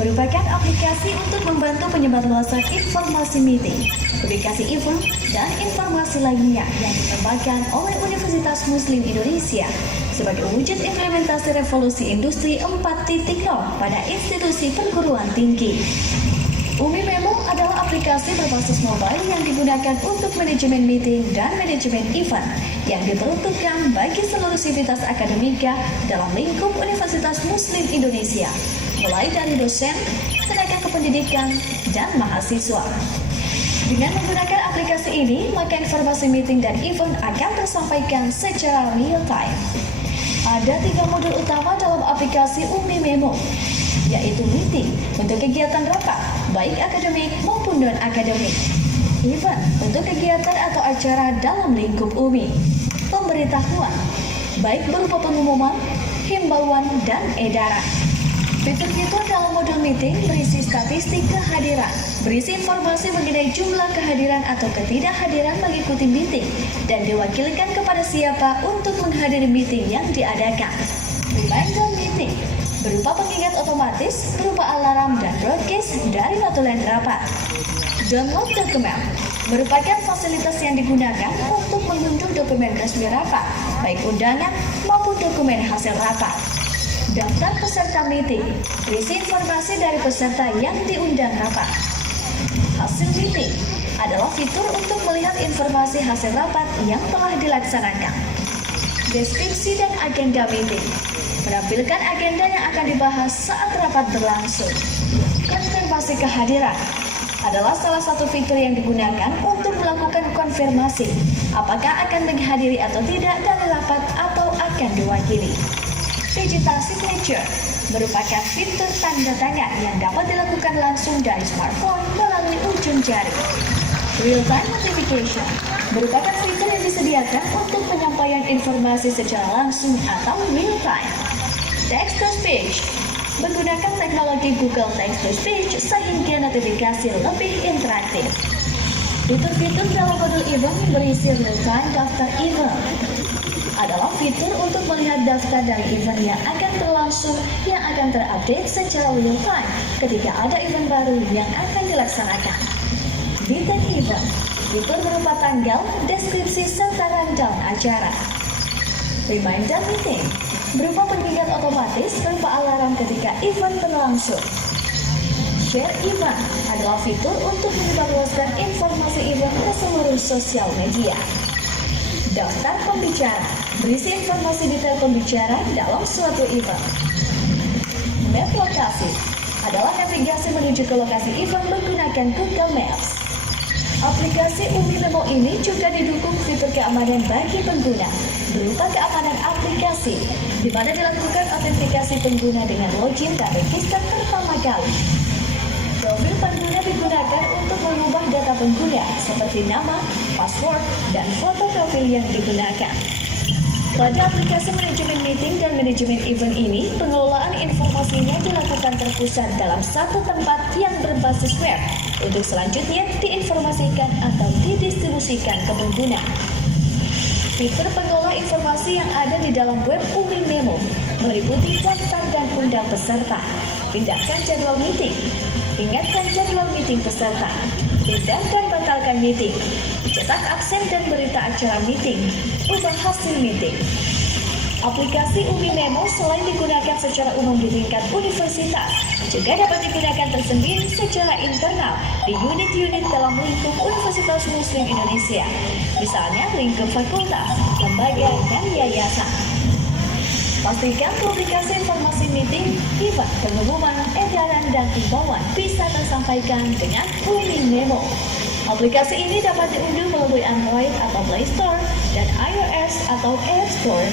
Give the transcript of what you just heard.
merupakan aplikasi untuk membantu penyebarluasan informasi meeting, publikasi event, dan informasi lainnya yang dikembangkan oleh Universitas Muslim Indonesia sebagai wujud implementasi revolusi industri 4.0 pada institusi perguruan tinggi. Umi Memo adalah aplikasi berbasis mobile yang digunakan untuk manajemen meeting dan manajemen event yang diperuntukkan bagi seluruh sivitas akademika dalam lingkup Universitas Muslim Indonesia, mulai dari dosen, tenaga kependidikan, dan mahasiswa. Dengan menggunakan aplikasi ini, maka informasi meeting dan event akan tersampaikan secara real time. Ada 3 modul utama dalam aplikasi Umi Memo, yaitu meeting untuk kegiatan rapat, baik akademik maupun non-akademik, event untuk kegiatan atau acara dalam lingkup UMI, pemberitahuan, baik berupa pengumuman, himbauan, dan edaran. Fitur-fitur dalam modul meeting berisi statistik kehadiran, berisi informasi mengenai jumlah kehadiran atau ketidakhadiran mengikuti meeting, dan diwakilkan kepada siapa untuk menghadiri meeting yang diadakan. Reminder meeting berupa pengingat otomatis, berupa alarm dan broadcast dari notulen rapat. Download dokumen merupakan fasilitas yang digunakan untuk mengunduh dokumen resmi rapat, baik undangan maupun dokumen hasil rapat. Daftar peserta meeting berisi informasi dari peserta yang diundang rapat. Hasil meeting adalah fitur untuk melihat informasi hasil rapat yang telah dilaksanakan. Deskripsi dan agenda meeting menampilkan agenda yang akan dibahas saat rapat berlangsung. Konfirmasi kehadiran adalah salah satu fitur yang digunakan untuk melakukan konfirmasi apakah akan menghadiri atau tidak dari rapat atau akan diwakili. Digital signature merupakan fitur tanda tangan yang dapat dilakukan langsung dari smartphone melalui ujung jari. Real-time notification merupakan fitur yang disediakan untuk penyampaian informasi secara langsung atau real-time. Text-to-speech menggunakan teknologi Google Text-to-Speech sehingga notifikasi lebih interaktif. Fitur-fitur dalam modul event berisi real-time daftar event adalah fitur untuk melihat daftar dari event yang akan berlangsung yang akan terupdate secara real time ketika ada event baru yang akan dilaksanakan. Detail event, fitur berupa tanggal, deskripsi, serta rundown acara. Reminder meeting, berupa pengingat otomatis berupa alarm ketika event berlangsung. Share event adalah fitur untuk menyebarluaskan informasi event ke seluruh sosial media. Daftar pembicara berisi informasi detail pembicara dalam suatu event. Map lokasi adalah navigasi menuju ke lokasi event menggunakan Google Maps. Aplikasi Umi Memo ini juga didukung fitur keamanan bagi pengguna berupa keamanan aplikasi, di mana dilakukan autentikasi pengguna dengan login dan register pertama kali. Profil pengguna digunakan untuk mengubah data pengguna seperti nama, password, dan foto profil yang digunakan. Pada aplikasi manajemen meeting dan manajemen event ini, pengelolaan informasinya dilakukan terpusat dalam satu tempat yang berbasis web untuk selanjutnya diinformasikan atau didistribusikan ke pengguna. Fitur pengelola informasi yang ada di dalam web Umi Memo meliputi daftar dan undang peserta, pindahkan jadwal meeting, ingatkan jadwal meeting peserta, pindah dan batalkan meeting, cetak absen dan berita acara meeting, ubah hasil meeting. Aplikasi Umi Memo selain digunakan secara umum di tingkat universitas, juga dapat digunakan tersendiri secara internal di unit-unit dalam lingkup Universitas Muslim Indonesia, misalnya lingkup fakultas, lembaga, dan yayasan. Pastikan publikasi informasi meeting, event, pengumuman, edaran, dan himbauan bisa tersampaikan dengan Umi Memo. Aplikasi ini dapat diunduh melalui Android atau Play Store dan iOS atau App Store.